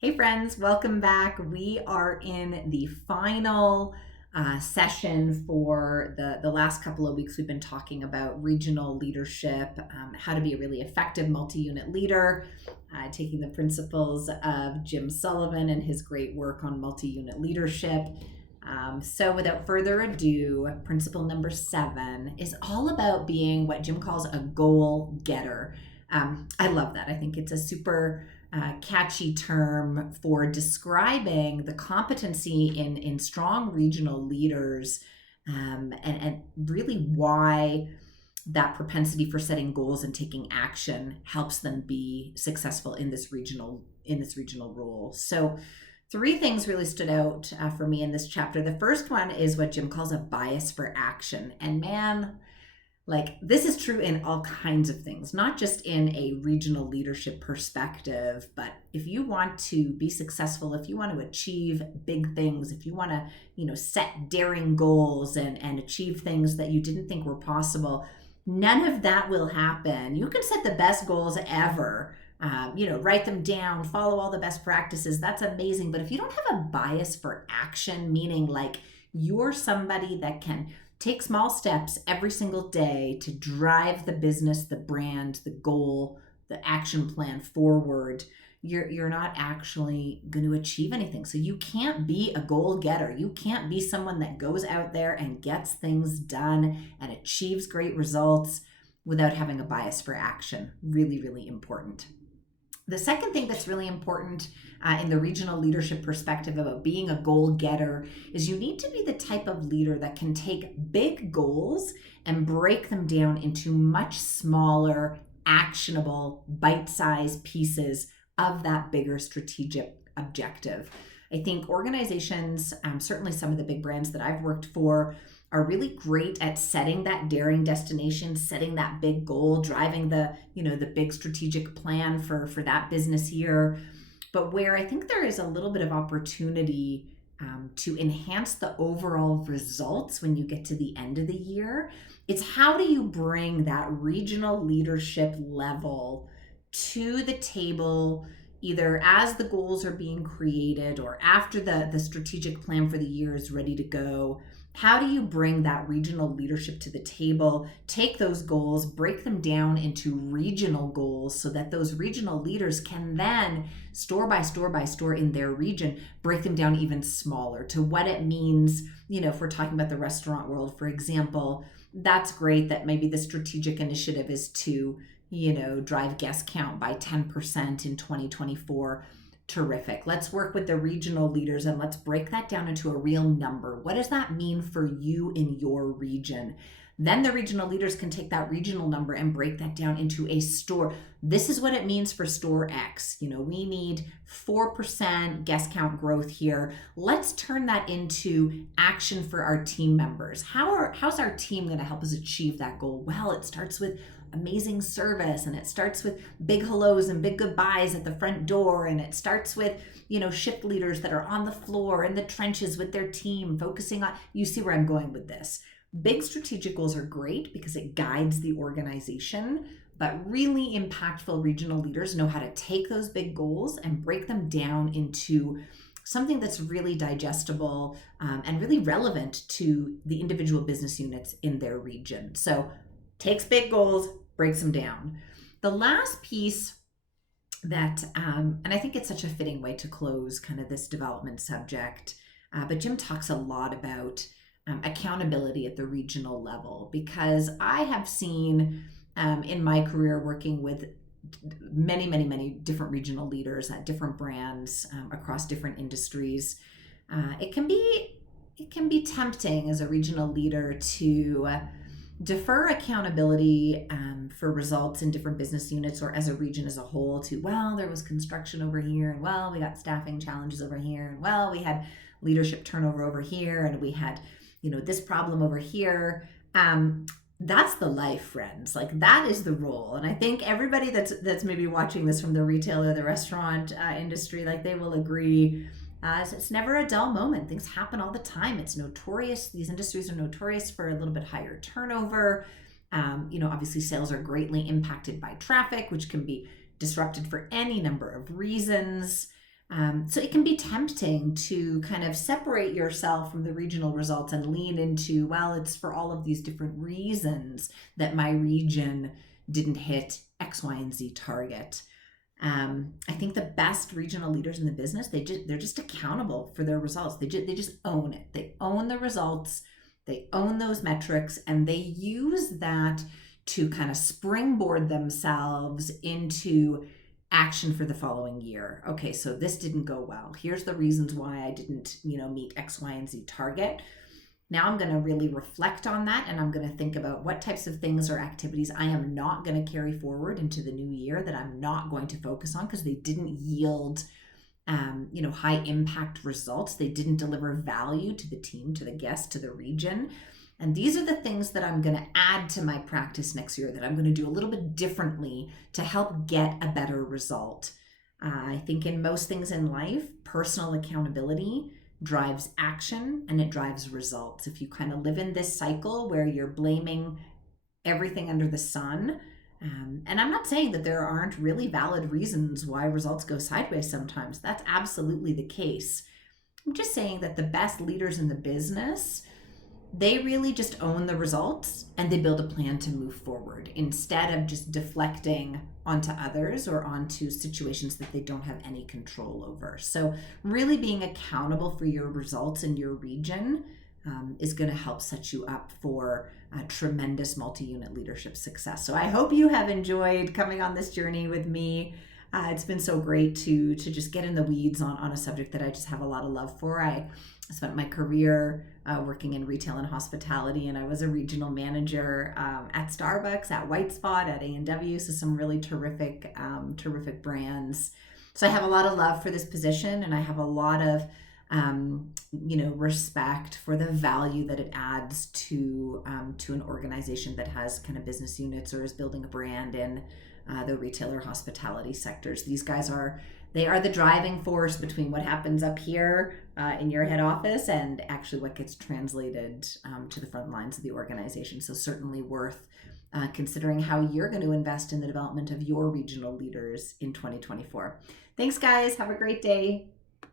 Hey friends, welcome back. We are in the final session for the last couple of weeks. We've been talking about regional leadership, how to be a really effective multi-unit leader, taking the principles of Jim Sullivan and his great work on multi-unit leadership. So without further ado, principle number 7 is all about being what Jim calls a goal getter. I love that. I think it's a super catchy term for describing the competency in strong regional leaders, and really why that propensity for setting goals and taking action helps them be successful in this regional role. So three things really stood out for me in this chapter. The first one is what Jim calls a bias for action. And man, like, this is true in all kinds of things, not just in a regional leadership perspective, but if you want to be successful, if you want to achieve big things, if you want to, set daring goals and achieve things that you didn't think were possible, none of that will happen. You can set the best goals ever, write them down, follow all the best practices. That's amazing. But if you don't have a bias for action, meaning like you're somebody that can take small steps every single day to drive the business, the brand, the goal, the action plan forward, you're not actually going to achieve anything. So you can't be a goal getter. You can't be someone that goes out there and gets things done and achieves great results without having a bias for action. Really, really important. The second thing that's really important in the regional leadership perspective about being a goal getter is you need to be the type of leader that can take big goals and break them down into much smaller, actionable, bite-sized pieces of that bigger strategic objective. I think organizations, certainly some of the big brands that I've worked for, are really great at setting that daring destination, setting that big goal, driving the big strategic plan for that business year. But where I think there is a little bit of opportunity to enhance the overall results when you get to the end of the year, it's how do you bring that regional leadership level to the table, either as the goals are being created or after the strategic plan for the year is ready to go. How do you bring that regional leadership to the table, take those goals, break them down into regional goals so that those regional leaders can then store by store in their region, break them down even smaller to what it means. If we're talking about the restaurant world, for example, that's great that maybe the strategic initiative is to drive guest count by 10% in 2024. Terrific. Let's work with the regional leaders and let's break that down into a real number. What does that mean for you in your region? Then the regional leaders can take that regional number and break that down into a store. This is what it means for store X. We need 4% guest count growth here. Let's turn that into action for our team members. How's our team going to help us achieve that goal? Well, it starts with amazing service, and it starts with big hellos and big goodbyes at the front door, and it starts with shift leaders that are on the floor in the trenches with their team focusing on, you see where I'm going with this. Big strategic goals are great because it guides the organization, but really impactful regional leaders know how to take those big goals and break them down into something that's really digestible, and really relevant to the individual business units in their region. So takes big goals, breaks them down. The last piece that, and I think it's such a fitting way to close kind of this development subject, but Jim talks a lot about accountability at the regional level, because I have seen in my career working with many, many, many different regional leaders at different brands across different industries. It can be tempting as a regional leader to defer accountability for results in different business units or as a region as a whole to, well, there was construction over here, and well, we got staffing challenges over here, and well, we had leadership turnover over here, and we had this problem over here. That's the life, friends. Like, that is the role. And I think everybody that's maybe watching this from the retail or the restaurant industry, like, they will agree. It's never a dull moment. Things happen all the time. It's notorious. These industries are notorious for a little bit higher turnover. Obviously sales are greatly impacted by traffic, which can be disrupted for any number of reasons. So it can be tempting to kind of separate yourself from the regional results and lean into, well, it's for all of these different reasons that my region didn't hit X, Y, and Z target. I think the best regional leaders in the business, they're just accountable for their results. They just own it. They own the results. They own those metrics, and they use that to kind of springboard themselves into action for the following year. Okay, so this didn't go well. Here's the reasons why I didn't, meet X, Y, and Z target. Now I'm going to really reflect on that, and I'm going to think about what types of things or activities I am not going to carry forward into the new year, that I'm not going to focus on because they didn't yield high impact results. They didn't deliver value to the team, to the guests, to the region. And these are the things that I'm going to add to my practice next year, that I'm going to do a little bit differently to help get a better result. I think in most things in life, personal accountability drives action and it drives results. If you kind of live in this cycle where you're blaming everything under the sun, and I'm not saying that there aren't really valid reasons why results go sideways sometimes. That's absolutely the case. I'm just saying that the best leaders in the business, they really just own the results and they build a plan to move forward instead of just deflecting onto others or onto situations that they don't have any control over. So really being accountable for your results in your region is going to help set you up for a tremendous multi-unit leadership success. So I hope you have enjoyed coming on this journey with me. It's been so great to just get in the weeds on a subject that I just have a lot of love for. I spent my career working in retail and hospitality, and I was a regional manager at Starbucks, at White Spot, at A&W, so some really terrific brands. So I have a lot of love for this position, and I have a lot of respect for the value that it adds to an organization that has kind of business units or is building a brand in the retail or hospitality sectors. These guys are the driving force between what happens up here in your head office and actually what gets translated to the front lines of the organization. So certainly worth considering how you're going to invest in the development of your regional leaders in 2024. Thanks, guys. Have a great day.